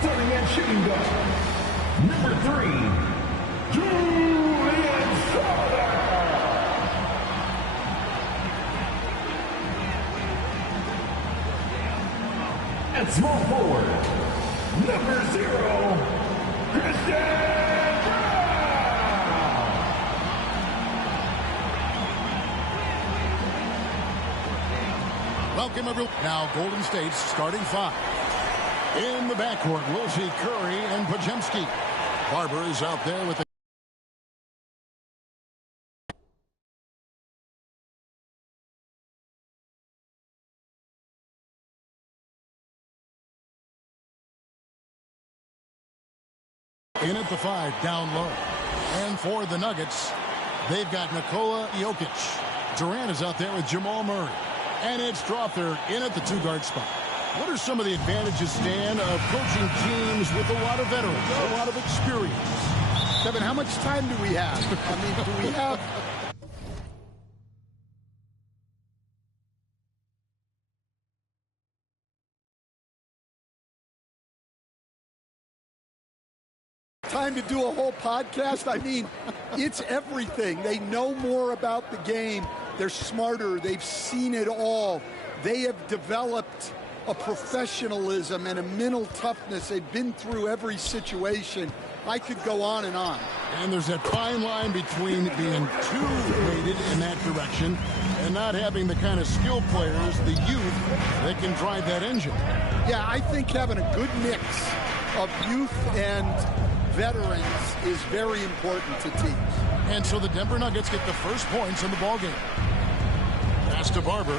Starting at shooting guard, number 3, Julian Schroeder. At small forward, number 0, Christian Brown. Welcome, everyone. Now, Golden State's starting 5. In the backcourt, we'll see Curry and Podziemski. Barber is out there with the in at the 5, down low. And for the Nuggets, they've got Nikola Jokic. Durant is out there with Jamal Murray. And it's Strawther in at the 2-guard spot. What are some of the advantages, Stan, of coaching teams with a lot of veterans, a lot of experience? Kevin, how much time do we have? I mean, do we have... time to do a whole podcast? I mean, it's everything. They know more about the game. They're smarter. They've seen it all. They have developed a professionalism and a mental toughness. They've been through every situation. I could go on and on. And there's that fine line between being too weighted in that direction and not having the kind of skill players, the youth, that can drive that engine. Yeah, I think having a good mix of youth and veterans is very important to teams. And so the Denver Nuggets get the first points in the ballgame. Pass to Barber.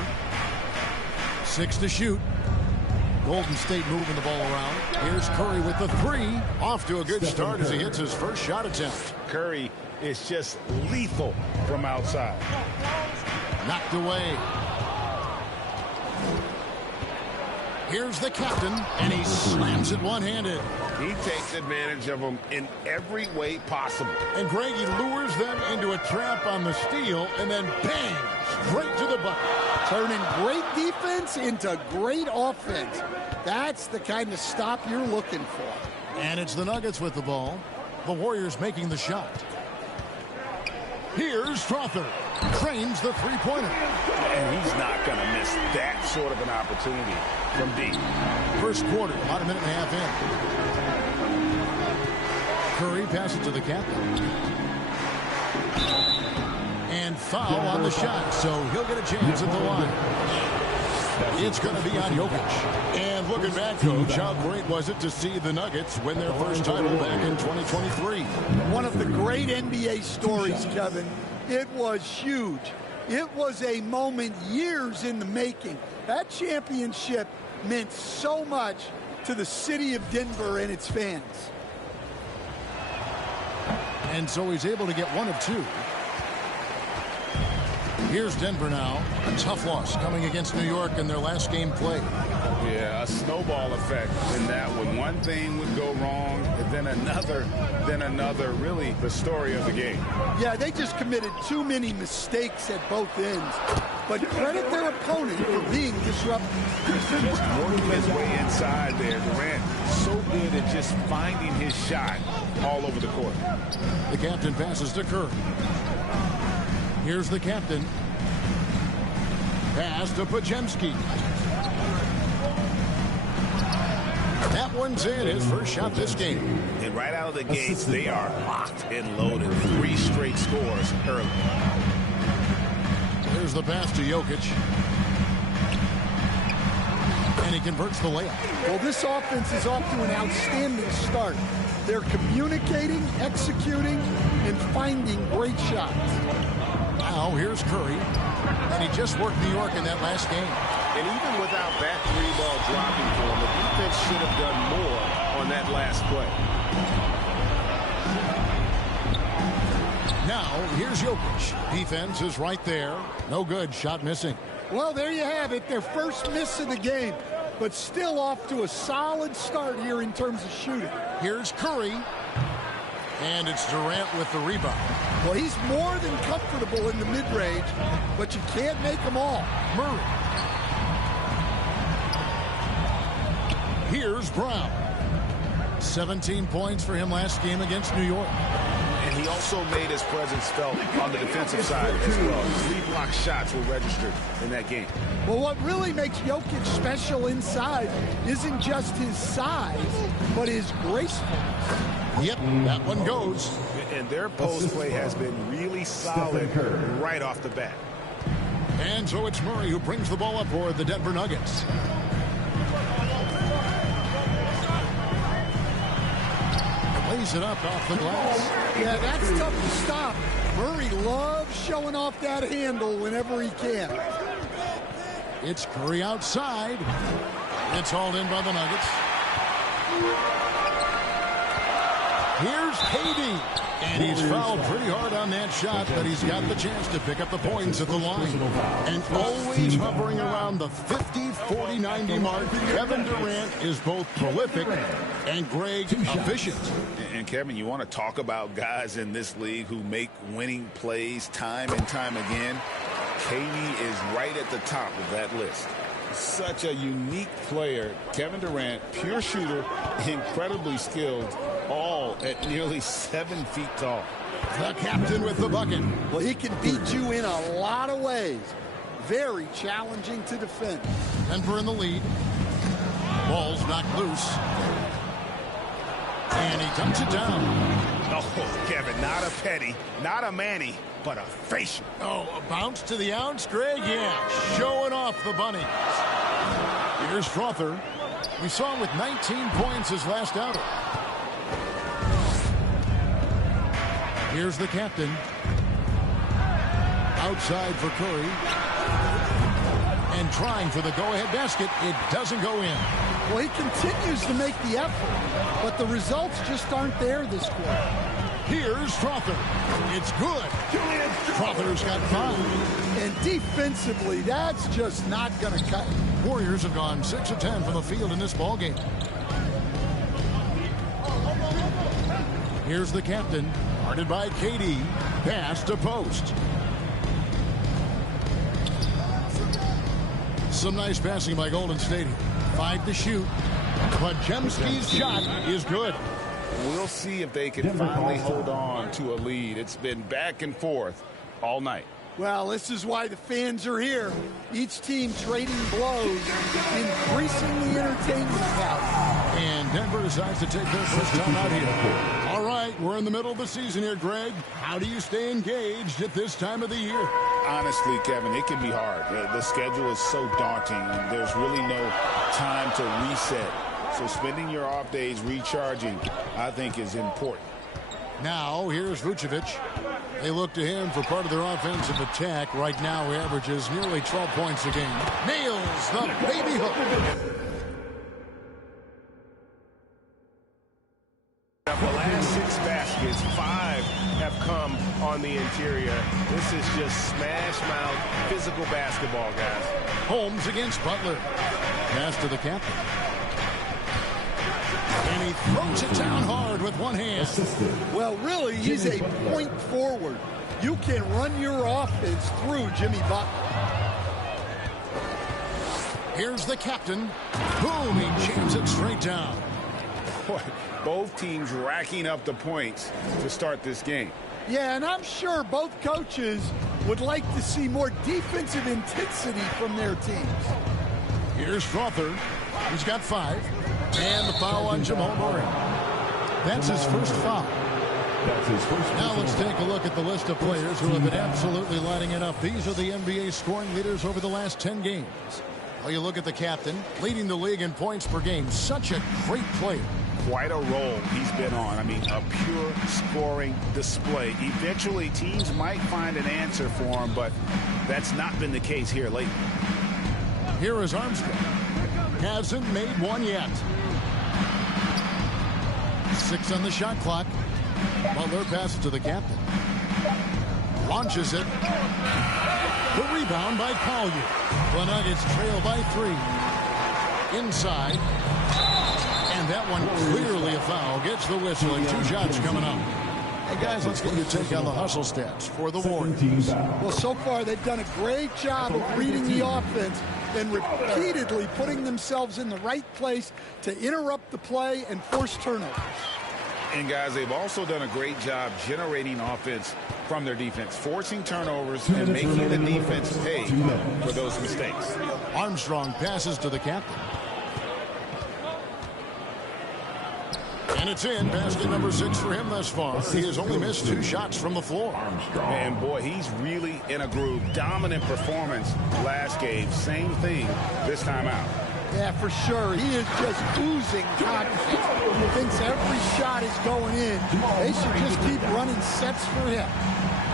6 to shoot. Golden State moving the ball around. Here's Curry with the 3. Off to a good start as he hits his first shot attempt. Curry is just lethal from outside. Knocked away. Here's the captain, and he slams it one-handed. He takes advantage of them in every way possible. And Greg, he lures them into a trap on the steal, and then bang, straight to the bucket. Turning great defense into great offense. That's the kind of stop you're looking for. And it's the Nuggets with the ball. The Warriors making the shot. Here's Strawther. Trains the three-pointer. And he's not going to miss that sort of an opportunity from deep. First quarter, about a minute and a half in. Curry passes to the captain. And foul on the shot, so he'll get a chance at the line. It's going to be on Jokic. And looking back, Coach, how great was it to see the Nuggets win their first title back in 2023? One of the great NBA stories, Kevin. It was huge. It was a moment years in the making. That championship meant so much to the city of Denver and its fans. And so he's able to get one of 2. Here's Denver now. A tough loss coming against New York in their last game played. Yeah, a snowball effect in that one. One thing would go wrong, and then another. Really the story of the game. Yeah, they just committed too many mistakes at both ends. But credit their opponent for being disruptive. Just working his way inside there. Durant so good at just finding his shot all over the court. The captain passes to Curry. Here's the captain. Pass to Podziemski. That one's in, his first shot this game. And right out of the gates, they are locked and loaded. 3 straight scores early. There's the pass to Jokic. And he converts the layup. Well, this offense is off to an outstanding start. They're communicating, executing, and finding great shots. Now, here's Curry. And he just worked New York in that last game. And even without that 3-ball dropping for him, the defense should have done more on that last play. Now, here's Jokic. Defense is right there. No good. Shot missing. Well, there you have it. Their first miss of the game, but still off to a solid start here in terms of shooting. Here's Curry. And it's Durant with the rebound. Well, he's more than comfortable in the mid-range, but you can't make them all. Murray. Here's Brown. 17 points for him last game against New York. And he also made his presence felt on the defensive side as well. 3 block shots were registered in that game. Well, what really makes Jokic special inside isn't just his size, but his gracefulness. Yep, that one goes. And their post play has been really solid right off the bat. And so it's Murray who brings the ball up for the Denver Nuggets. Plays it up off the glass. Yeah, that's tough to stop. Murray loves showing off that handle whenever he can. It's Curry outside. It's hauled in by the Nuggets. Here's KD. And he's fouled pretty hard on that shot, but he's got the chance to pick up the points at the line. And always hovering around the 50, 40, 90 mark, Kevin Durant is both prolific and Greg efficient. And Kevin, you want to talk about guys in this league who make winning plays time and time again? KD is right at the top of that list. Such a unique player. Kevin Durant, pure shooter, incredibly skilled, all at nearly 7 feet tall. The captain with the bucket. Well, he can beat you in a lot of ways. Very challenging to defend. Denver in the lead. Ball's knocked loose. And he dumps it down. Oh, Kevin, not a Petty, not a Manny, but a facial. Oh, a bounce to the outs, Greg? Yeah, showing off the bunnies. Here's Strother. We saw him with 19 points his last outing. Here's the captain. Outside for Curry. And trying for the go-ahead basket. It doesn't go in. Well, he continues to make the effort, but the results just aren't there this quarter. Here's Strother. It's good. Strother's got 5. And defensively, that's just not going to cut. Warriors have gone 6 of 10 from the field in this ballgame. Here's the captain. Guarded by KD. Pass to post. Some nice passing by Golden State. 5 to shoot. But Jemski's shot is good. We'll see if they can finally hold on to a lead. It's been back and forth all night. Well, this is why the fans are here. Each team trading blows, increasing the entertainment value. And Denver decides to take their first time out here. All right, we're in the middle of the season here, Greg. How do you stay engaged at this time of the year? Honestly, Kevin, it can be hard. The schedule is so daunting. There's really no time to reset. So spending your off days recharging, I think, is important. Now, here's Vucevic. They look to him for part of their offensive attack. Right now, he averages nearly 12 points a game. Nails the baby hook. Of the last 6 baskets, 5 have come on the interior. This is just smash-mouth physical basketball, guys. Holmes against Butler. Pass to the captain. And he throws it down hard with one hand. Well, really, he's a point forward. You can run your offense through Jimmy Butler. Here's the captain. Boom, he jams it straight down. Boy, both teams racking up the points to start this game. Yeah, and I'm sure both coaches would like to see more defensive intensity from their teams. Here's Strother. He's got 5. And the foul on Jamal Murray. That's his first foul. Now let's take a look at the list of players who have been absolutely lighting it up. These are the NBA scoring leaders over the last 10 games. Well, you look at the captain, leading the league in points per game. Such a great player. Quite a role he's been on. I mean, a pure scoring display. Eventually, teams might find an answer for him, but that's not been the case here lately. Here is Armstrong. Hasn't made one yet. 6 on the shot clock. Butler passes to the captain. Launches it. The rebound by Collier. The Nuggets trail by 3. Inside. And that one clearly a foul. Gets the whistle and 2 shots coming up. Hey guys, let's get your take on the hustle stats for the Warriors. Well, so far they've done a great job of reading the offense and repeatedly putting themselves in the right place to interrupt the play and force turnovers. And guys, they've also done a great job generating offense from their defense, forcing turnovers and making the defense pay for those mistakes. Armstrong passes to the captain. And it's in. Basket number 6 for him thus far. He has only missed 2 shots from the floor. And boy, he's really in a groove. Dominant performance last game. Same thing this time out. Yeah, for sure. He is just oozing confidence. He thinks every shot is going in. They should just keep running sets for him.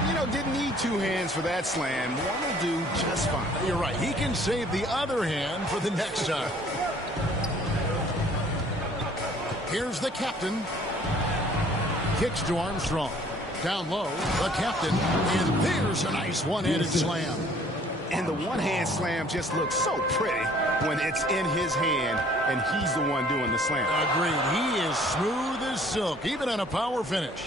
You know, didn't need 2 hands for that slam. One will do just fine. You're right. He can save the other hand for the next time. Here's the captain. Kicks to Armstrong. Down low, the captain. And there's a nice one-handed slam. And the one-hand slam just looks so pretty when it's in his hand and he's the one doing the slam. Agreed. He is smooth as silk, even on a power finish.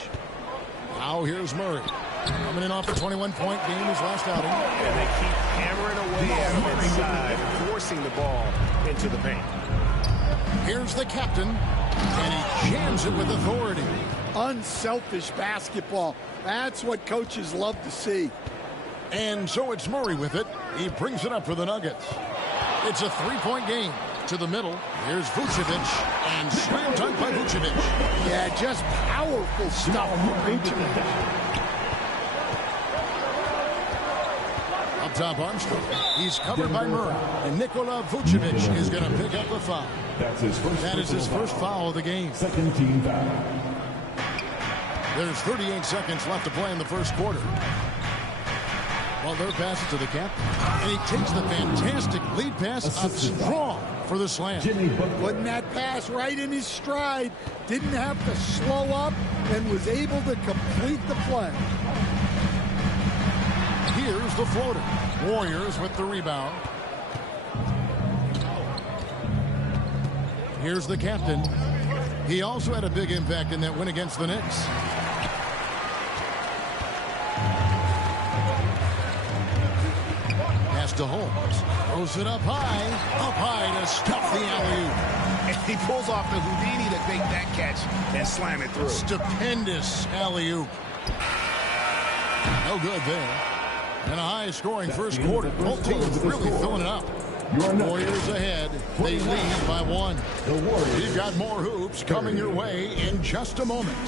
Now here's Murray. Coming in off a 21-point game his last outing. And they keep hammering away at him inside, forcing the ball into the paint. Here's the captain, and he jams it with authority. Unselfish basketball. That's what coaches love to see. And so it's Murray with it. He brings it up for the Nuggets. It's a 3-point game. To the middle, here's Vucevic, and slam dunk by Vucevic. Yeah, just powerful stuff from Vucevic. Up top, Armstrong. He's covered by Murray. And Nikola Vucevic is going to pick up the foul. That is his first foul of the game. Second team foul. There's 38 seconds left to play in the first quarter. Well, their pass it to the captain. And he takes the fantastic lead pass up strong for the slam. Putting that pass right in his stride. Didn't have to slow up and was able to complete the play. Here's the floater. Warriors with the rebound. Here's the captain. He also had a big impact in that win against the Knicks. Pass to Holmes. Throws it up high to stuff the alley-oop. And he pulls off the Houdini to make that catch and slam it through. Stupendous alley-oop. No good there. And a high-scoring first quarter. Both teams really filling it up. Warriors ahead. They lead by 1. We've got more hoops coming your way in just a moment.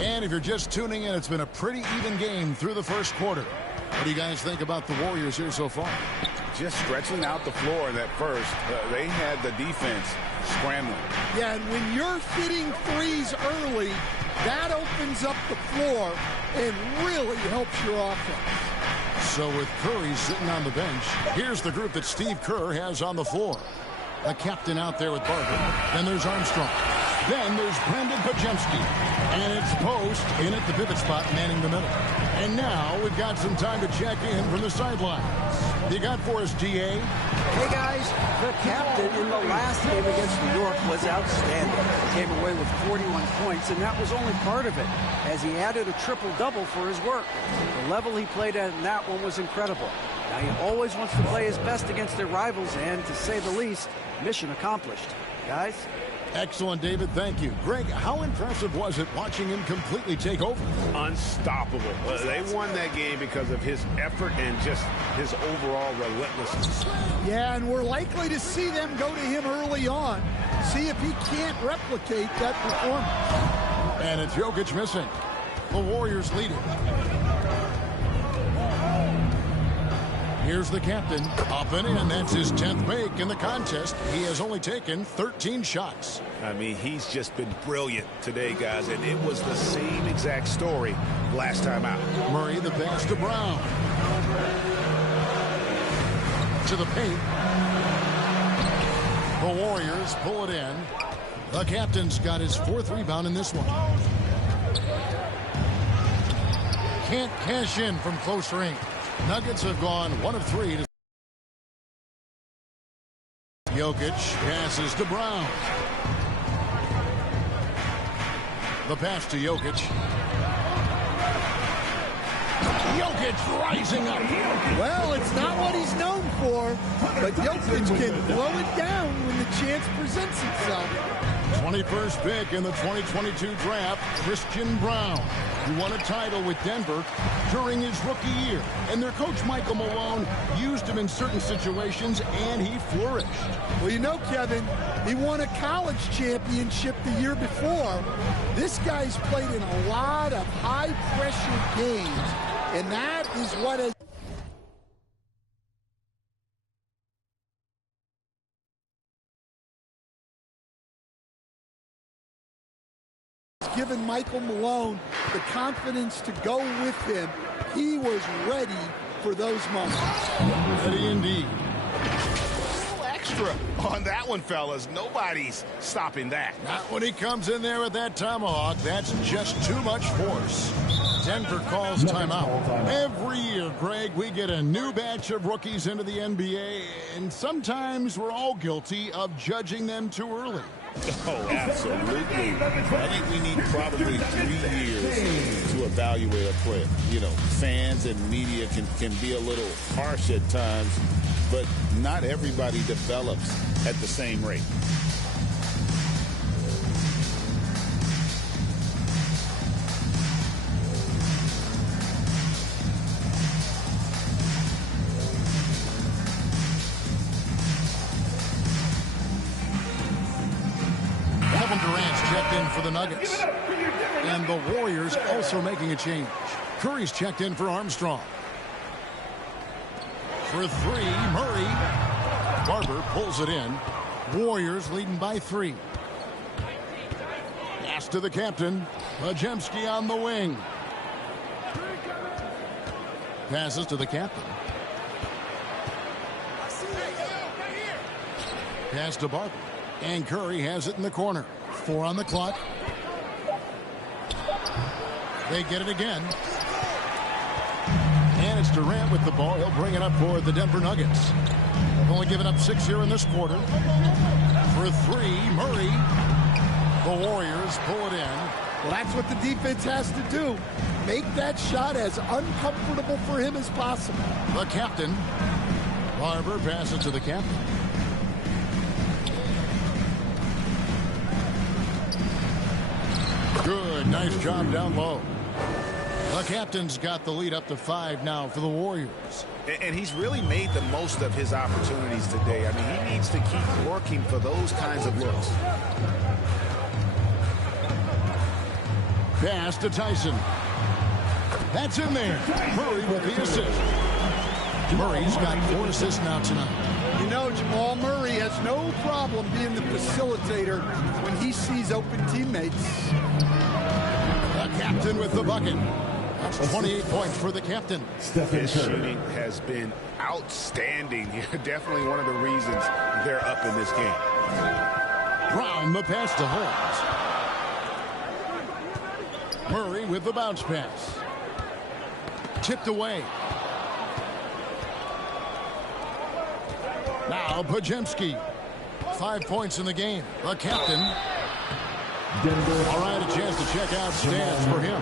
And if you're just tuning in, it's been a pretty even game through the first quarter. What do you guys think about the Warriors here so far? Just stretching out the floor in that first. They had the defense scrambling. Yeah, and when you're hitting threes early, that opens up the floor and really helps your offense. So with Curry sitting on the bench, here's the group that Steve Kerr has on the floor. The captain out there with Barber. Then there's Armstrong. Then there's Brandon Pajemski. And it's Post in at the pivot spot, manning the middle. And now we've got some time to check in from the sidelines. You got for us, DA? Hey, guys, the captain in the last game against New York was outstanding. Came away with 41 points, and that was only part of it, as he added a triple-double for his work. The level he played at in that one was incredible. Now, he always wants to play his best against their rivals, and to say the least, mission accomplished. Guys? Excellent, David. Thank you. Greg, how impressive was it watching him completely take over? Unstoppable. They won that game because of his effort and just his overall relentlessness. Yeah, and we're likely to see them go to him early on. See if he can't replicate that performance. And it's Jokic missing. The Warriors lead it. Here's the captain. Up and in. That's his 10th make in the contest. He has only taken 13 shots. I mean, he's just been brilliant today, guys, and it was the same exact story last time out. Murray, the pass to Brown. To the paint. The Warriors pull it in. The captain's got his 4th rebound in this one. Can't cash in from close range. Nuggets have gone 1 of 3. Jokic passes to Brown. The pass to Jokic. Jokic rising up. Well, it's not what he's known for, but Jokic can blow it down when the chance presents itself. 21st pick in the 2022 draft, Christian Brown, who won a title with Denver during his rookie year. And their coach, Michael Malone, used him in certain situations, and he flourished. Well, you know, Kevin, he won a college championship the year before. This guy's played in a lot of high-pressure games, and that is what has given Michael Malone the confidence to go with him. He was ready for those moments. Ready indeed. Extra on that one, fellas. Nobody's stopping that. Not when he comes in there with that tomahawk. That's just too much force. Denver calls timeout. Every year, Greg, we get a new batch of rookies into the NBA, and sometimes we're all guilty of judging them too early. Oh, absolutely. I think we need probably 3 years to evaluate a player. You know, fans and media can be a little harsh at times, but not everybody develops at the same rate. Kevin Durant's checked in for the Nuggets. And the Warriors also making a change. Curry's checked in for Armstrong. For 3, Murray. Barber pulls it in. Warriors leading by 3. Pass to the captain. Podziemski on the wing. Passes to the captain. Pass to Barber. And Curry has it in the corner. 4 on the clock. They get it again. And it's Durant with the ball. He'll bring it up for the Denver Nuggets. They've only given up 6 here in this quarter. For 3, Murray. The Warriors pull it in. Well, that's what the defense has to do. Make that shot as uncomfortable for him as possible. The captain. Barber passes to the captain. Good, nice job down low. The captain's got the lead up to 5 now for the Warriors. And he's really made the most of his opportunities today. I mean, he needs to keep working for those kinds of looks. Pass to Tyson. That's in there. Murray with the assist. Murray's got 4 assists now tonight. You know, Jamal Murray has no problem being the facilitator when he sees open teammates. The captain with the bucket. That's 28 points for the captain. His shooting has been outstanding. Definitely one of the reasons they're up in this game. Brown the pass to Holmes. Murray with the bounce pass. Tipped away. Now Podziemski. 5 points in the game. The captain. All right, a chance to check out stats for him.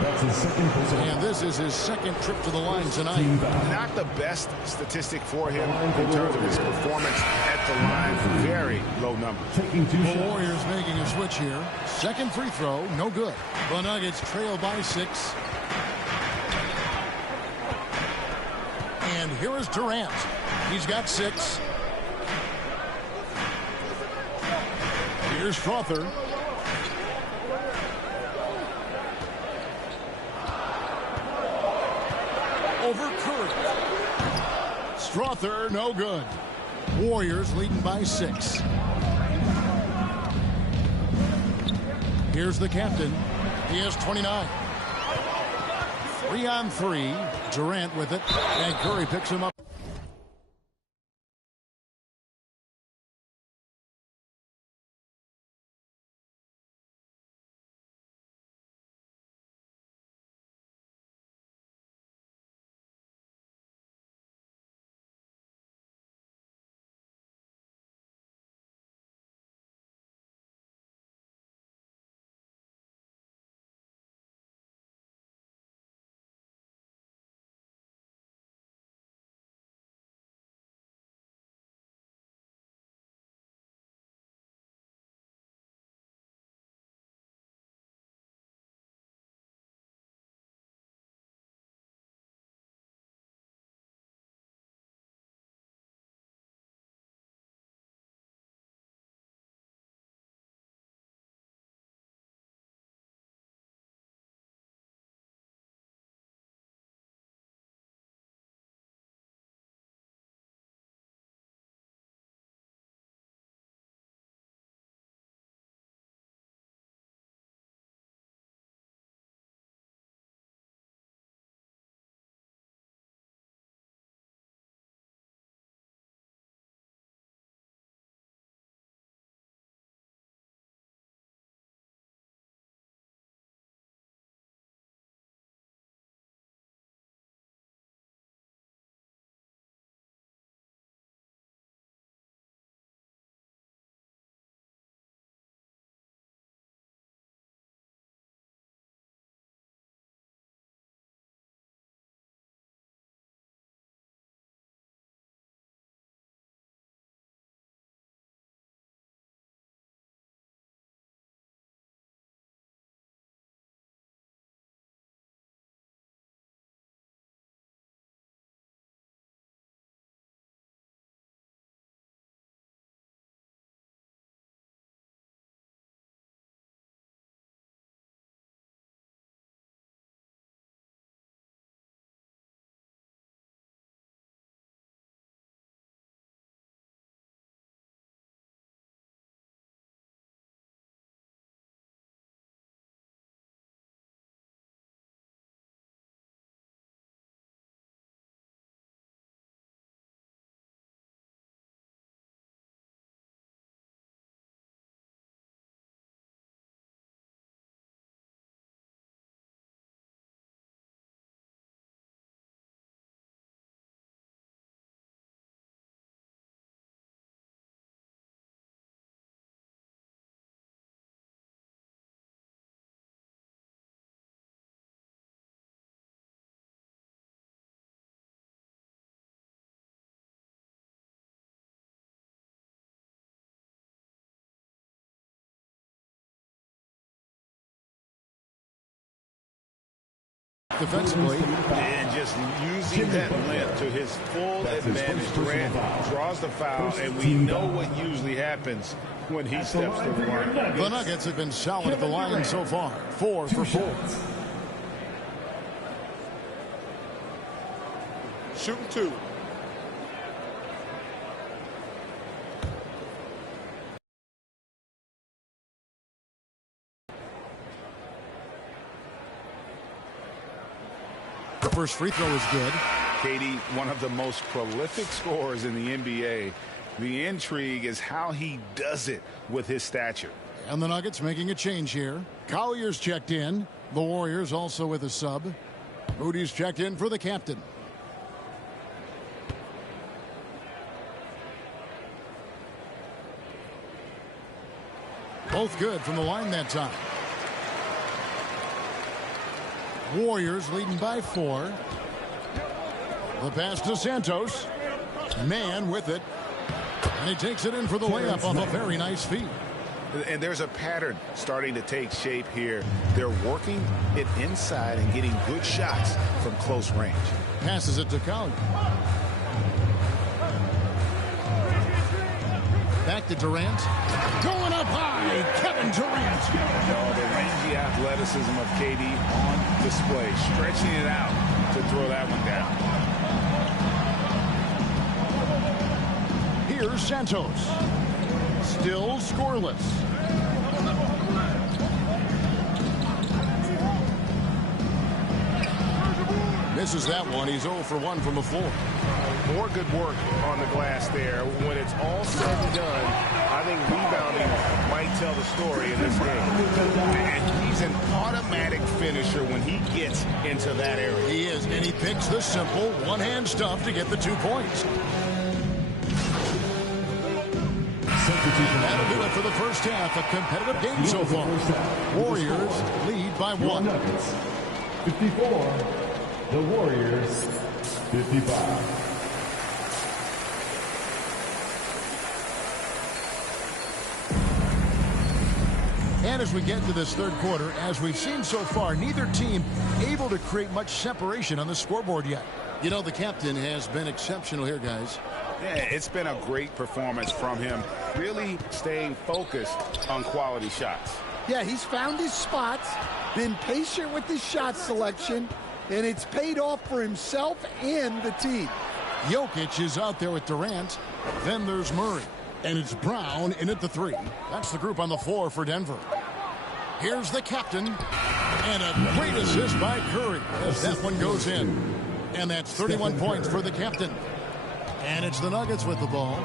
That's his second person. And this is his second trip to the line tonight. Not the best statistic for him in terms of his performance at the line. Very low number. Taking 2 The shots. Warriors making a switch here. Second free throw, no good. The Nuggets trail by 6. And here is Durant. He's got 6. Here's Strother. Over Curry. Strother, no good. Warriors leading by 6. Here's the captain. He has 29. 3 on 3. Durant with it. And Curry picks him up. defensively. And just using that length to his full advantage. Durant draws the foul, and we know what usually happens when he steps to the line. The Nuggets have been solid at the line so far. 4 for 4. Shooting 2. The first free throw is good. Katie, one of the most prolific scorers in the NBA. The intrigue is how he does it with his stature. And the Nuggets making a change here. Collier's checked in. The Warriors also with a sub. Moody's checked in for the captain. Both good from the line that time. Warriors leading by 4. The pass to Santos. Man with it. And he takes it in for the layup off a very nice feed. And there's a pattern starting to take shape here. They're working it inside and getting good shots from close range. Passes it to Collier. Back to Durant. Going up high. Kevin Durant. Oh, the rangy athleticism of KD on display. Stretching it out to throw that one down. Here's Santos. Still scoreless. Misses that one. He's 0 for 1 from the floor. More good work on the glass there. When it's all said and done, I think rebounding might tell the story in this game. And he's an automatic finisher when he gets into that area. He is, and he picks the simple one-hand stuff to get the 2 points. That'll do it for the first half. A competitive game so far. Warriors lead by 1. Nuggets 54. The Warriors 55. And as we get to this third quarter, as we've seen so far, neither team able to create much separation on the scoreboard yet. You know, the captain has been exceptional here, guys. Yeah, it's been a great performance from him. Really staying focused on quality shots. Yeah, he's found his spots, been patient with his shot selection, and it's paid off for himself and the team. Jokic is out there with Durant. Then there's Murray. And it's Brown in at the 3. That's the group on the floor for Denver. Here's the captain. And a great assist by Curry as that one goes in. And that's 31 points for the captain. And it's the Nuggets with the ball.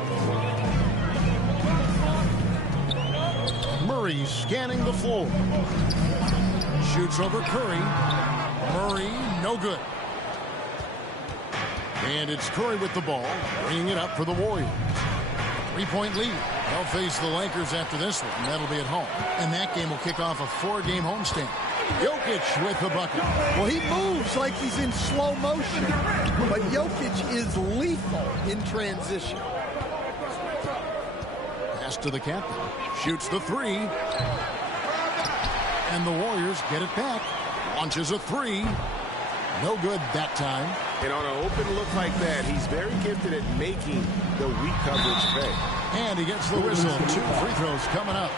Murray scanning the floor. Shoots over Curry. Murray, no good. And it's Curry with the ball, bringing it up for the Warriors. 3-point lead. They'll face the Lakers after this one. That'll be at home. And that game will kick off a 4-game homestand. Jokic with the bucket. Well, he moves like he's in slow motion, but Jokic is lethal in transition. Pass to the captain. Shoots the 3. And the Warriors get it back. Launches a 3. No good that time. And on an open look like that, he's very gifted at making the weak coverage pay. And he gets the whistle. 2 free throws coming up.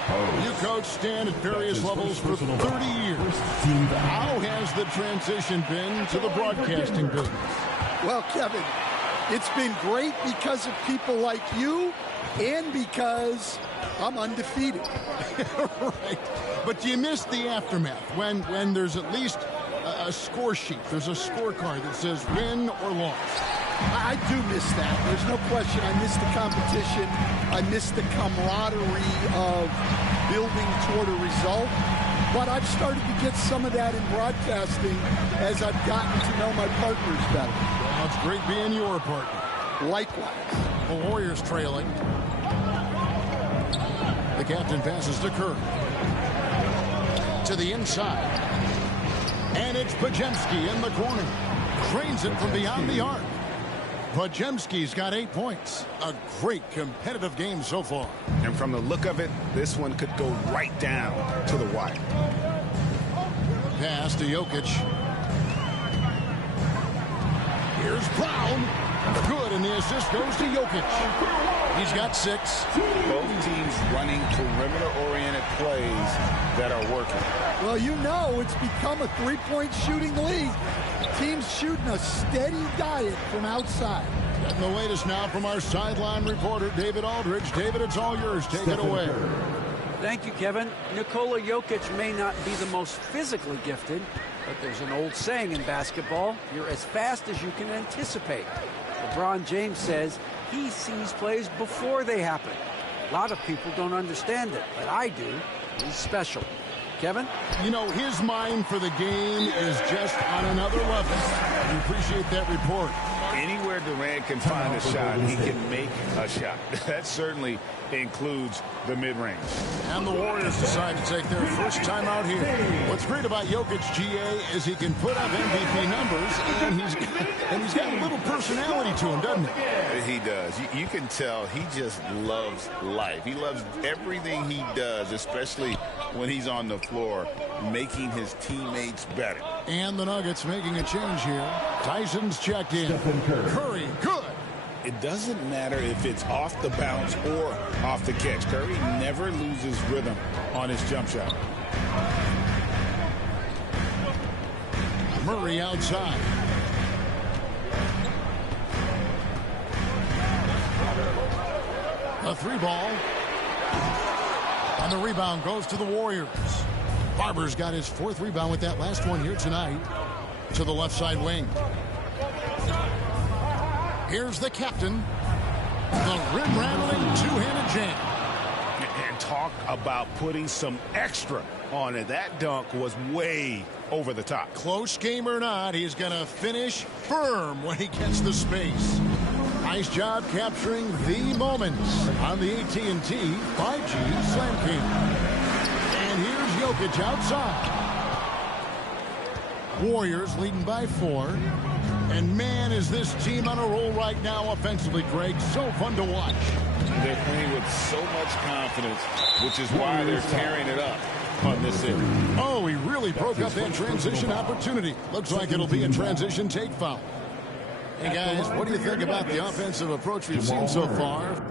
You coach Stan at various levels for 30 years. How has the transition been to the broadcasting business? Well, Kevin, it's been great because of people like you and because I'm undefeated. Right. But do you miss the aftermath when there's at least a score sheet? There's a scorecard that says win or loss. I do miss that. There's no question. I miss the competition. I miss the camaraderie of building toward a result. But I've started to get some of that in broadcasting as I've gotten to know my partners better. Well, it's great being your partner. Likewise. The Warriors trailing. The captain passes to Curry. To the inside. And it's Podziemski in the corner. Trains it from beyond the arc. Podziemski's got 8 points. A great competitive game so far. And from the look of it, this one could go right down to the wire. Pass to Jokic. Here's Brown. Good, and the assist goes to Jokic. He's got 6. Both teams running perimeter-oriented plays that are working. Well, you know it's become a three-point shooting league. Teams shooting a steady diet from outside. Getting the latest now from our sideline reporter, David Aldridge. David, it's all yours. Take it away. Thank you, Kevin. Nikola Jokic may not be the most physically gifted, but there's an old saying in basketball, you're as fast as you can anticipate. LeBron James says he sees plays before they happen. A lot of people don't understand it, but I do. He's special. Kevin? You know, his mind for the game is just on another level. We appreciate that report. Anywhere Durant can find a shot, he can make a shot. That certainly includes the mid-range. And the Warriors decide to take their first time out here. What's great about Jokic, GA, is he can put up MVP numbers, and he's got a little personality to him, doesn't he? He does. You can tell he just loves life. He loves everything he does, especially when he's on the floor, making his teammates better. And the Nuggets making a change here. Tyson's checked in. Curry, good. It doesn't matter if it's off the bounce or off the catch. Curry never loses rhythm on his jump shot. Murray outside. A 3-ball. And the rebound goes to the Warriors. Barber's got his 4th rebound with that last one here tonight. To the left side wing. Here's the captain. The rim-rattling two-handed jam. And talk about putting some extra on it. That dunk was way over the top. Close game or not, he's going to finish firm when he gets the space. Nice job capturing the moments on the AT&T 5G Slam King. And here's Jokic outside. Warriors leading by 4. And man, is this team on a roll right now offensively, Greg. So fun to watch. They're playing with so much confidence, which is why they're tearing it up on this series. Oh, he really broke up that transition opportunity. Looks like it'll be a transition take foul. Hey, guys, what do you think about the offensive approach we've seen so far?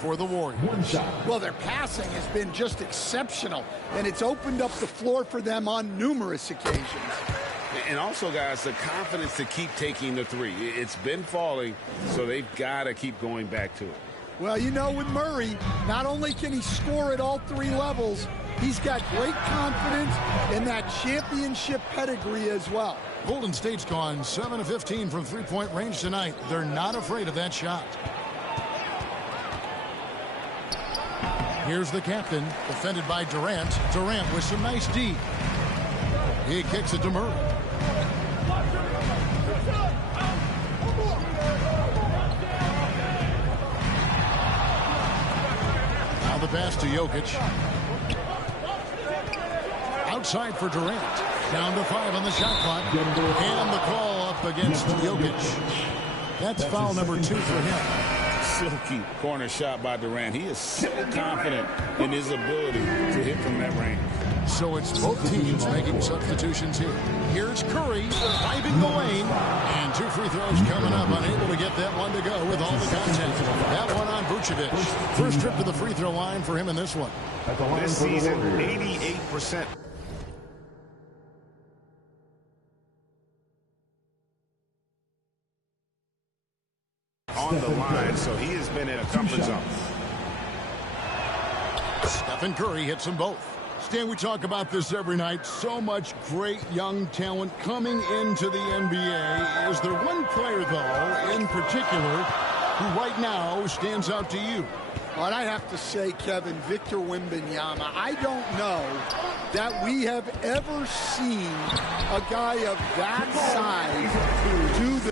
for the Warriors. One shot. Well, their passing has been just exceptional, and it's opened up the floor for them on numerous occasions. And also, guys, the confidence to keep taking the three. It's been falling, so they've got to keep going back to it. Well, you know, with Murray, not only can he score at all three levels, he's got great confidence and that championship pedigree as well. Golden State's gone 7 of 15 from three-point range tonight. They're not afraid of that shot. Here's the captain, defended by Durant. Durant with some nice D. He kicks it to Murray. Now the pass to Jokic. Outside for Durant. Down to 5 on the shot clock. And the call up against Jokic. That's foul number 2 for him. Silky corner shot by Durant. He is so confident in his ability to hit from that range. So it's both teams making substitutions here. Here's Curry driving the lane. And 2 free throws coming up. Unable to get that one to go with all the contact. That one on Vucevic. First trip to the free throw line for him in this one. This season, 88%. On the line, so he has been in a comfort zone. Stephen Curry hits them both. Stan, we talk about this every night. So much great young talent coming into the NBA. Is there one player, though, in particular, who right now stands out to you? Well, I have to say, Kevin, Victor Wembanyama. I don't know that we have ever seen a guy of that size do the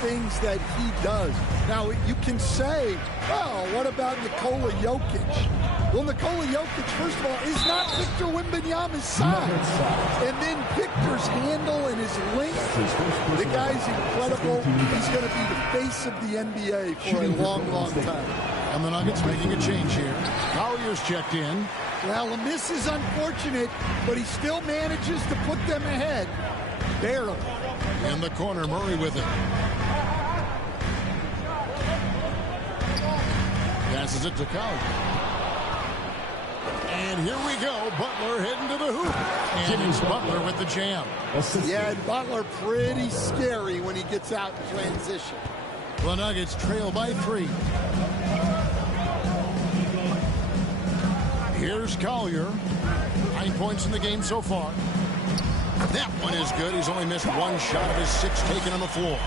things that he does. Now, you can say, well, what about Nikola Jokic? Well, Nikola Jokic, first of all, is not Victor Wembanyama's size. And then Victor's handle and his length, the guy's incredible. He's going to be the face of the NBA for a long, long time. And the Nuggets making a change here. Collier's checked in. Well, a miss is unfortunate, but he still manages to put them ahead. Barely. In the corner, Murray with it. Passes it to Collier. And here we go. Butler heading to the hoop. And it's Butler with the jam. Yeah, and Butler pretty scary when he gets out in transition. The Nuggets trail by 3. Here's Collier. 9 points in the game so far. That one is good. He's only missed 1 shot of his 6 taken on the floor.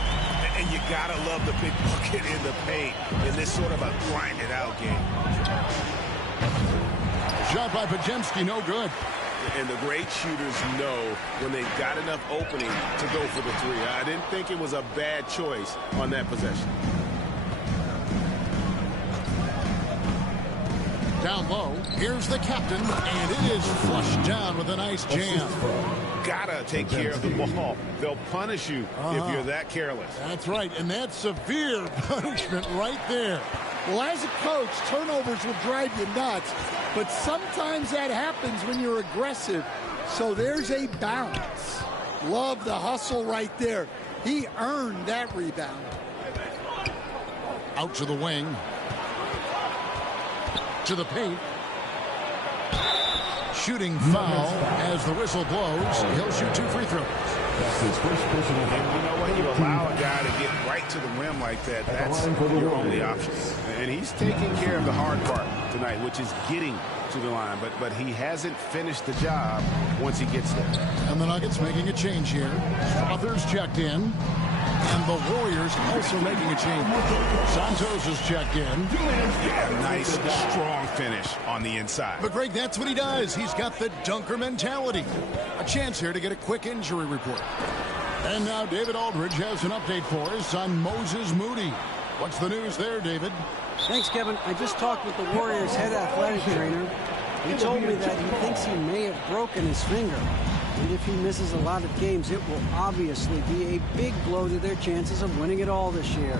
And you gotta love the big bucket in the paint in this sort of a grinded out game. Shot by Podziemski, no good. And the great shooters know when they've got enough opening to go for the 3. I didn't think it was a bad choice on that possession. Down low, here's the captain, and it is flushed down with a nice jam. Gotta take care of the ball. They'll punish you if you're that careless. That's right, and that's severe punishment right there. Well, as a coach, turnovers will drive you nuts, but sometimes that happens when you're aggressive. So there's a balance. Love the hustle right there. He earned that rebound. Out to the wing. To the paint. Shooting foul as the whistle blows. He'll shoot 2 free throws. That's his first personal foul. And you know what? You allow a guy to get right to the rim like that. That's your only option. And he's taking care of the hard part tonight, which is getting to the line. But he hasn't finished the job once he gets there. And the Nuggets making a change here. Strother's checked in. And And the Warriors also making a change. Santos is checked in. Yeah, nice, strong finish on the inside. But Greg, that's what he does. He's got the dunker mentality. A chance here to get a quick injury report. And now David Aldridge has an update for us on Moses Moody. What's the news there, David? Thanks, Kevin. I just talked with the Warriors' head athletic trainer. He told me that he thinks he may have broken his finger. And if he misses a lot of games, it will obviously be a big blow to their chances of winning it all this year.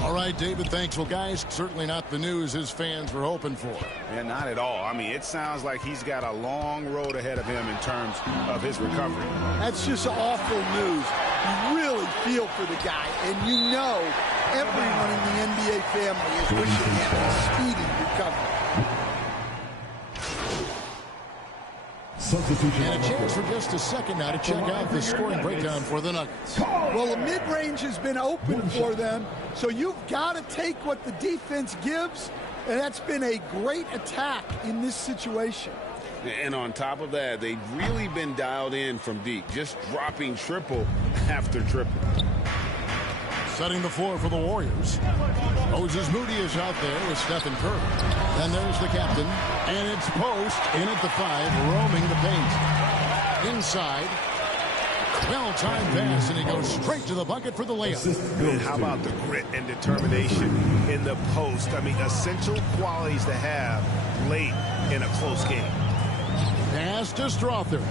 All right, David, thanks. Well, guys, certainly not the news his fans were hoping for. Yeah, not at all. I mean, it sounds like he's got a long road ahead of him in terms of his recovery. That's just awful news. You really feel for the guy, and you know everyone in the NBA family is wishing him a speedy recovery. And a chance for just a second now to check out the scoring breakdown for the Nuggets. Well, the mid-range has been open for them, so you've got to take what the defense gives, and that's been a great attack in this situation. And on top of that, they've really been dialed in from deep, just dropping triple after triple. Setting the floor for the Warriors. Moses Moody is out there with Stephen Curry. And there's the captain. And it's Post in at the 5, roaming the paint. Inside. Well-timed pass, and he goes straight to the bucket for the layup. And how about the grit and determination in the post? I mean, essential qualities to have late in a close game. Pass to Strother.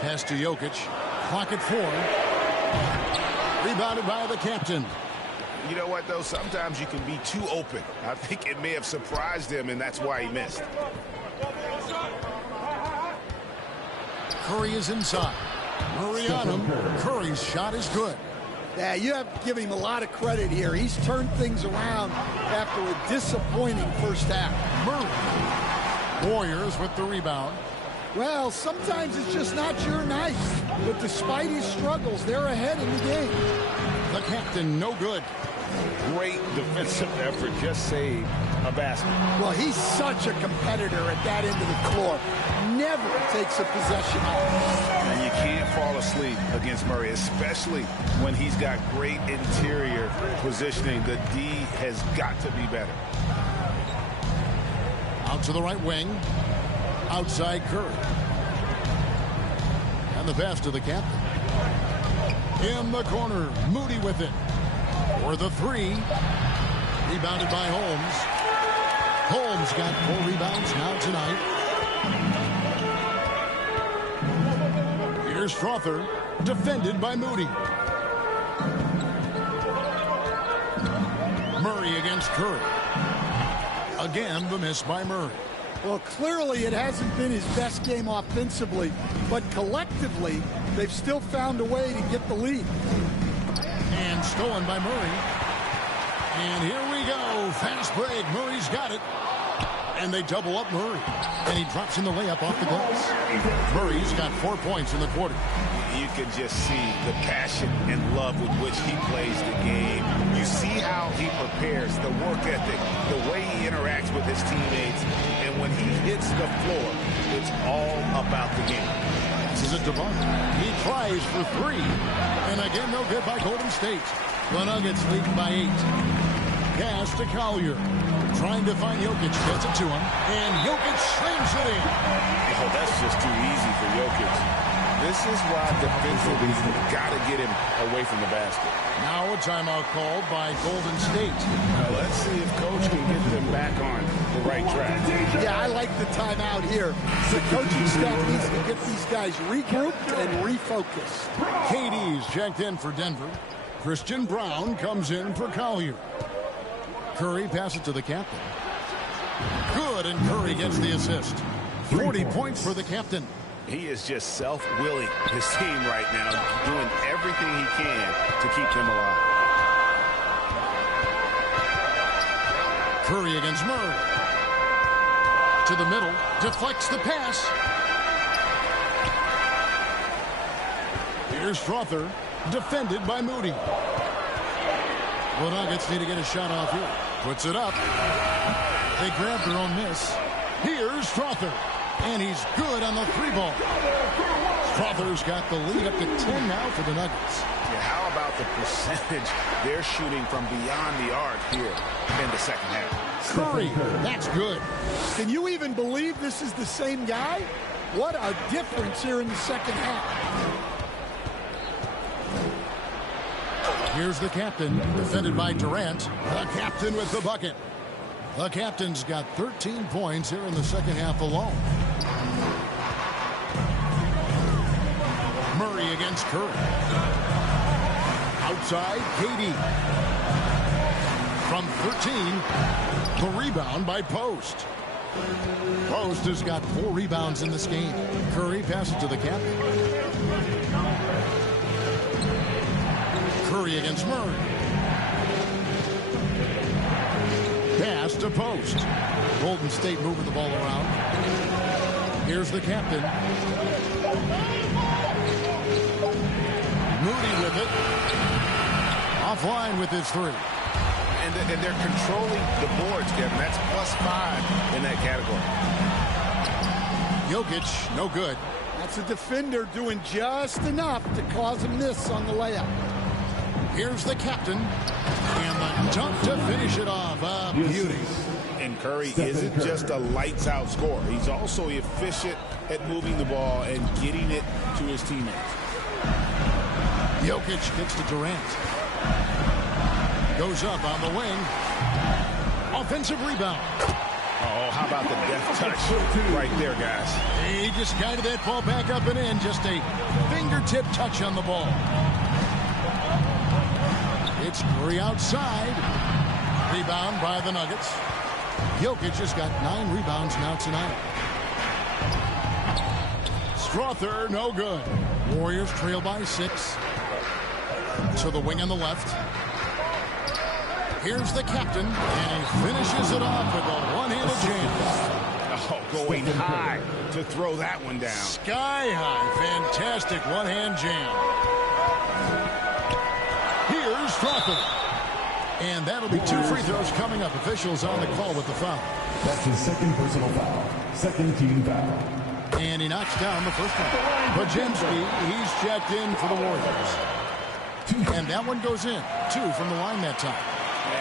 Pass to Jokic. Clock at 4. Rebounded by the captain. You know what, though? Sometimes you can be too open. I think it may have surprised him, and that's why he missed. Curry is inside. Murray on him. Curry's shot is good. Yeah, you have to give him a lot of credit here. He's turned things around after a disappointing first half. Murray. Warriors with the rebound. Well, sometimes it's just not your night. But despite his struggles, they're ahead in the game. The captain, no good. Great defensive effort, just saved a basket. Well, he's such a competitor at that end of the floor. Never takes a possession off. And you can't fall asleep against Murray, especially when he's got great interior positioning. The D has got to be better. Out to the right wing. Outside Curry. And the pass to the captain. In the corner, Moody with it. For the 3. Rebounded by Holmes. Holmes got 4 rebounds now tonight. Here's Strother. Defended by Moody. Murray against Curry. Again, the miss by Murray. Well, clearly it hasn't been his best game offensively, but collectively, they've still found a way to get the lead. And stolen by Murray. And here we go. Fast break. Murray's got it. And they double up Murray. And he drops in the layup off the glass. Murray's got 4 points in the quarter. You can just see the passion and love with which he plays the game. You see how he prepares, the work ethic, the way he interacts with his teammates. And when he hits the floor, it's all about the game. This is a Devon. He tries for 3. And again, no good by Golden State. The Nuggets lead by 8. Pass to Collier. Trying to find Jokic. Gets it to him. And Jokic slams it in. Oh, that's just too easy for Jokic. This is why defensively you've got to get him away from the basket. Now a timeout called by Golden State. Let's see if Coach can get them back on the right track. Yeah, I like the timeout here. The coaching staff needs to get these guys regrouped and refocused. KD's checked in for Denver. Christian Brown comes in for Collier. Curry passes it to the captain. Good, and Curry gets the assist. 40 points for the captain. He is just self-willing his team right now, doing everything he can to keep them alive. Curry against Murray. To the middle, deflects the pass. Here's Strother, defended by Moody. The Nuggets need to get a shot off here. Puts it up. They grab their own miss. Here's Strother, and he's good on the three ball. Strother's got the lead up to 10 now for the Nuggets. Yeah, how about the percentage they're shooting from beyond the arc here in the second half? Curry, that's good. Can you even believe this is the same guy? What a difference here in the second half. Here's the captain, defended by Durant. The captain with the bucket. The captain's got 13 points here in the second half alone. Murray against Curry. Outside, KD. From 13, the rebound by Post. Post has got 4 rebounds in this game. Curry passes to the captain. Curry against Murray. Pass to Post. Golden State moving the ball around. Here's the captain. Moody with it. Offline with his 3. And they're controlling the boards, Kevin. That's +5 in that category. Jokic, no good. That's a defender doing just enough to cause a miss on the layup. Here's the captain. And the dunk to finish it off. Beauty. And Curry isn't just a lights-out scorer. He's also efficient at moving the ball and getting it to his teammates. Jokic kicks to Durant. Goes up on the wing. Offensive rebound. Oh, how about the deft touch right there, guys? He just guided that ball back up and in. Just a fingertip touch on the ball. It's Curry outside. Rebound by the Nuggets. Jokic has got 9 rebounds now tonight. Strother, no good. Warriors trail by 6. To the wing on the left. Here's the captain, and he finishes it off with a one-handed jam. Oh, going high to throw that one down. Sky high, fantastic one-hand jam. Here's Strother. And that'll be 2 free throws coming up. Officials on the call with the foul. That's his second personal foul. Second team foul. And he knocks down the first one. Bajemski, he's checked in for the Warriors. And that one goes in. 2 from the line that time.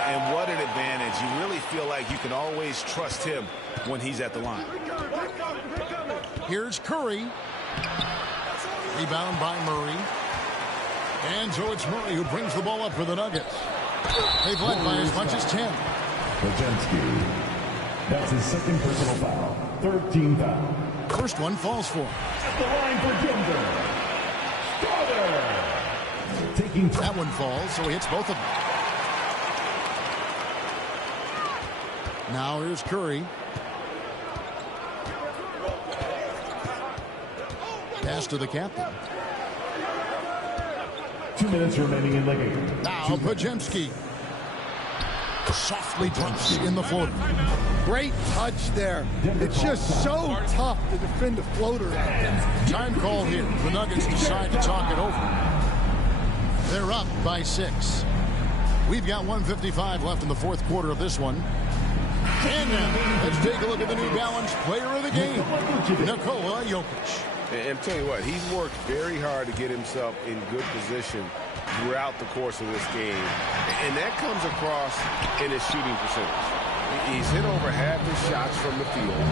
And what an advantage. You really feel like you can always trust him when he's at the line. Here's Curry. Rebound by Murray. And so it's Murray who brings the ball up for the Nuggets. They've led by as much as 10. Bajemski. That's his second personal foul. Third team foul. First one falls for him. At the line for Denver. Strother. Taking that one falls, so he hits both of them. Now here's Curry. Pass to the captain. 2 minutes remaining in the game. Now Bajemski. Softly drops in the floater. Great touch there. It's just so tough to defend a floater. Time call here. The Nuggets decide to talk it over. They're up by 6. We've got 1:55 left in the fourth quarter of this one. And now, let's take a look at the New Balance player of the game, Nikola Jokic. And tell you what, he's worked very hard to get himself in good position throughout the course of this game. And that comes across in his shooting percentage. He's hit over half his shots from the field.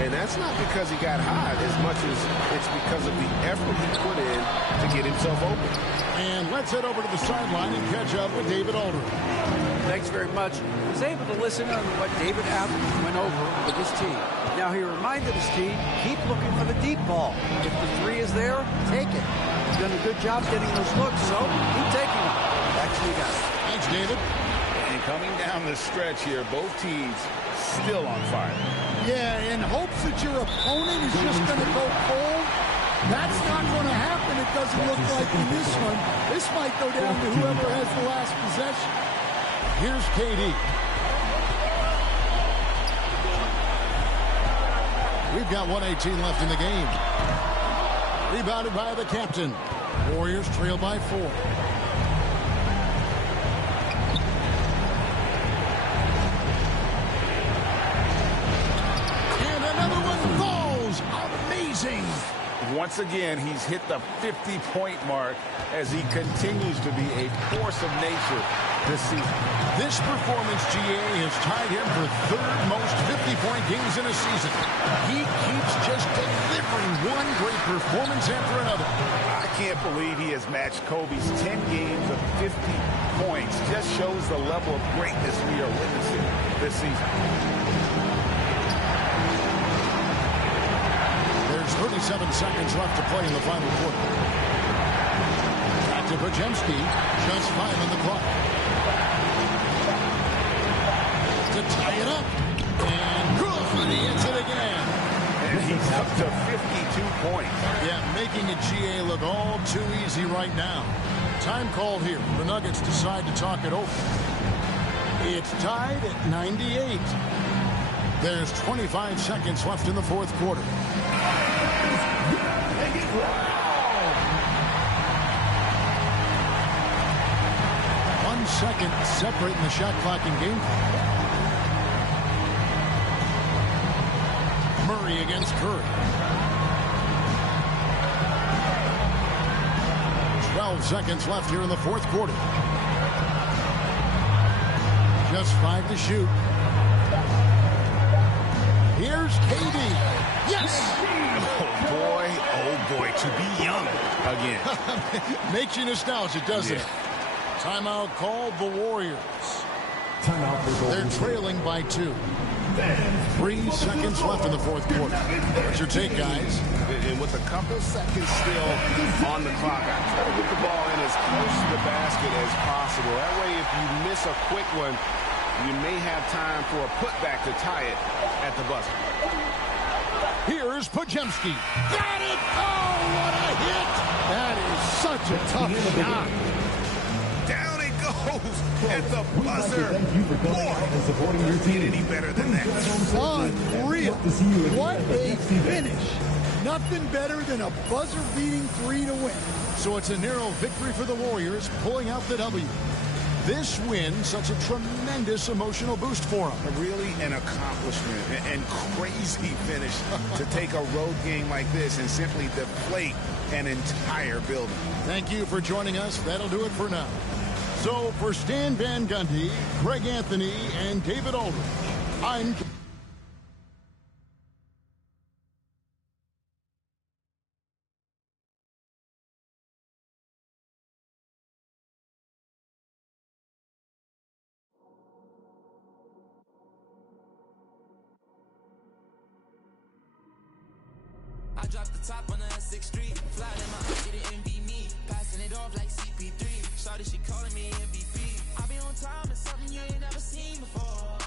And that's not because he got hot as much as it's because of the effort he put in to get himself open. And let's head over to the sideline and catch up with David Aldridge. Thanks very much. I was able to listen on what David Aldridge went over with his team. Now he reminded his team, keep looking for the deep ball. If the 3 is there, take it. He's done a good job getting those looks, so keep taking them. Back to you guys. Thanks, David. And coming down the stretch here, both teams still on fire. Yeah, in hopes that your opponent is just going to go cold. That's not going to happen. It doesn't look like in this one. This might go down to whoever has the last possession. Here's KD. We've got 1:18 left in the game. Rebounded by the captain. Warriors trail by 4. And once again, he's hit the 50-point mark as he continues to be a force of nature this season. This performance, GA, has tied him for third most 50-point games in a season. He keeps just delivering one great performance after another. I can't believe he has matched Kobe's 10 games of 50 points. Just shows the level of greatness we are witnessing this season. There's 37 seconds left to play in the final quarter. Back to Podziemski, just 5 on the clock. To tie it up, and good, he hits it again. And he's up to 52 points. Yeah, making a GA look all too easy right now. Time called here. The Nuggets decide to talk it over. It's tied at 98. There's 25 seconds left in the fourth quarter. 1 second separating the shot clock and game clock. Murray against Curry. 12 seconds left here in the fourth quarter. Just 5 to shoot. Here's KD. Yes! Oh boy, to be young again. Makes you nostalgic, doesn't it? Timeout called the Warriors. Timeout for Golden They're trailing by 2. 3 seconds left in the fourth quarter. What's your take, guys? And with a couple seconds still on the clock, I try to get the ball in as close to the basket as possible. That way, if you miss a quick one, you may have time for a putback to tie it at the buzzer. Here's Podziemski. Got it! Oh, what a hit! That is such a tough shot. Down it goes at the buzzer. Thank you for coming out and supporting your team. Get any better than that? Unreal. To see you What a finish. Nothing better than a buzzer-beating 3 to win. So it's a narrow victory for the Warriors, pulling out the W. This win, such a tremendous emotional boost for them. Really an accomplishment and crazy finish to take a road game like this and simply deflate an entire building. Thank you for joining us. That'll do it for now. So for Stan Van Gundy, Greg Anthony, and David Aldridge, I'm... I dropped the top on the S6 Street. Fly in my eye, get it envy me. Passing it off like CP3. Shawty, she calling me MVP. I be on time, it's something you ain't never seen before.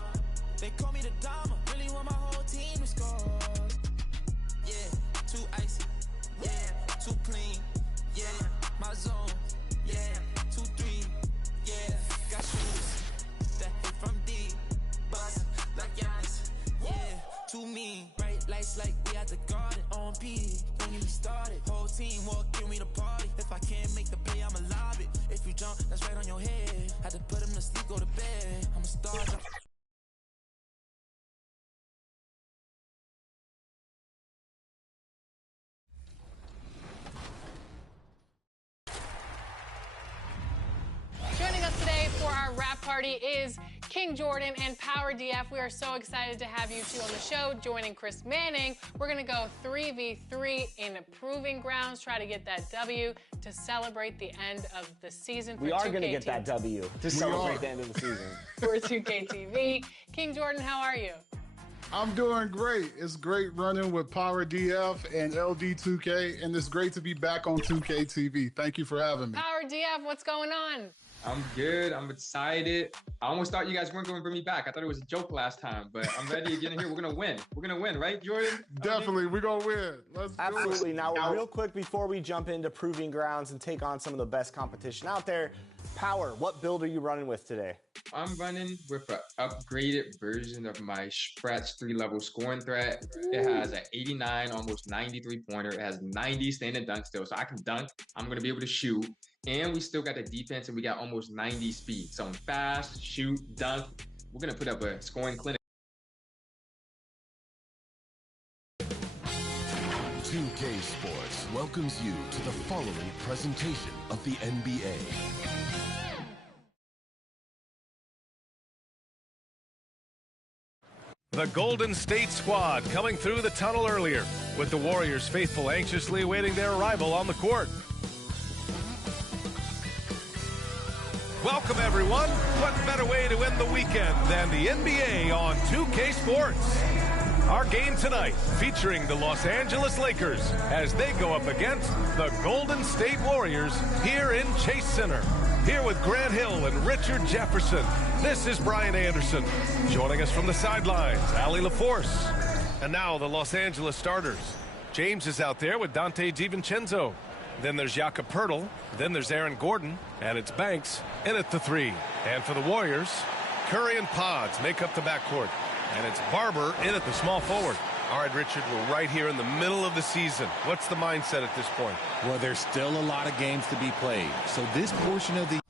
They call me the Dama, really want my whole team to score. Yeah, too icy. Yeah, too clean. Yeah, my zone. Yeah, 2-3. Yeah, got shoes that hit from deep. Bust like Giannis. Yeah, too mean. Bright lights like we at the garden. On P, don't get me started. Whole team walk in, we the party. If I can't make the play, I'ma lob it. If you jump, that's right on your head. Had to put him to sleep, go to bed. I'm a star. Joining us today for our wrap party is King Jordan and Power DF. We are so excited to have you two on the show. Joining Chris Manning, we're going to go 3v3 in Proving Grounds, try to get that W to celebrate the end of the season for 2K. We are going to get that W to celebrate the end of the season. For 2K TV. King Jordan, how are you? I'm doing great. It's great running with Power DF and LD2K, and it's great to be back on 2K TV. Thank you for having me. Power DF, what's going on? I'm good. I'm excited. I almost thought you guys weren't going to bring me back. I thought it was a joke last time, but I'm ready to get in here. We're going to win. We're going to win, right, Jordan? Definitely. We're going to win. Let's do it. Absolutely. Now, real quick before we jump into Proving Grounds and take on some of the best competition out there, Power, what build are you running with today? I'm running with an upgraded version of my Stretch 3-level scoring threat. It has an 89, almost 93-pointer. It has 90 standing dunk still, so I can dunk. I'm going to be able to shoot. And we still got the defense, and we got almost 90 speed. So I'm fast, shoot, dunk. We're going to put up a scoring clinic. 2K Sports welcomes you to the following presentation of the NBA. The Golden State squad coming through the tunnel earlier, with the Warriors faithful anxiously awaiting their arrival on the court. Welcome, everyone. What better way to end the weekend than the NBA on 2K Sports? Our game tonight featuring the Los Angeles Lakers as they go up against the Golden State Warriors here in Chase Center. Here with Grant Hill and Richard Jefferson, this is Brian Anderson. Joining us from the sidelines, Allie LaForce. And now the Los Angeles starters. James is out there with Dante DiVincenzo. Then there's Jakob Poeltl. Then there's Aaron Gordon. And it's Banks in at the 3. And for the Warriors, Curry and Pods make up the backcourt. And it's Barber in at the small forward. All right, Richard, we're right here in the middle of the season. What's the mindset at this point? Well, there's still a lot of games to be played. So this portion of the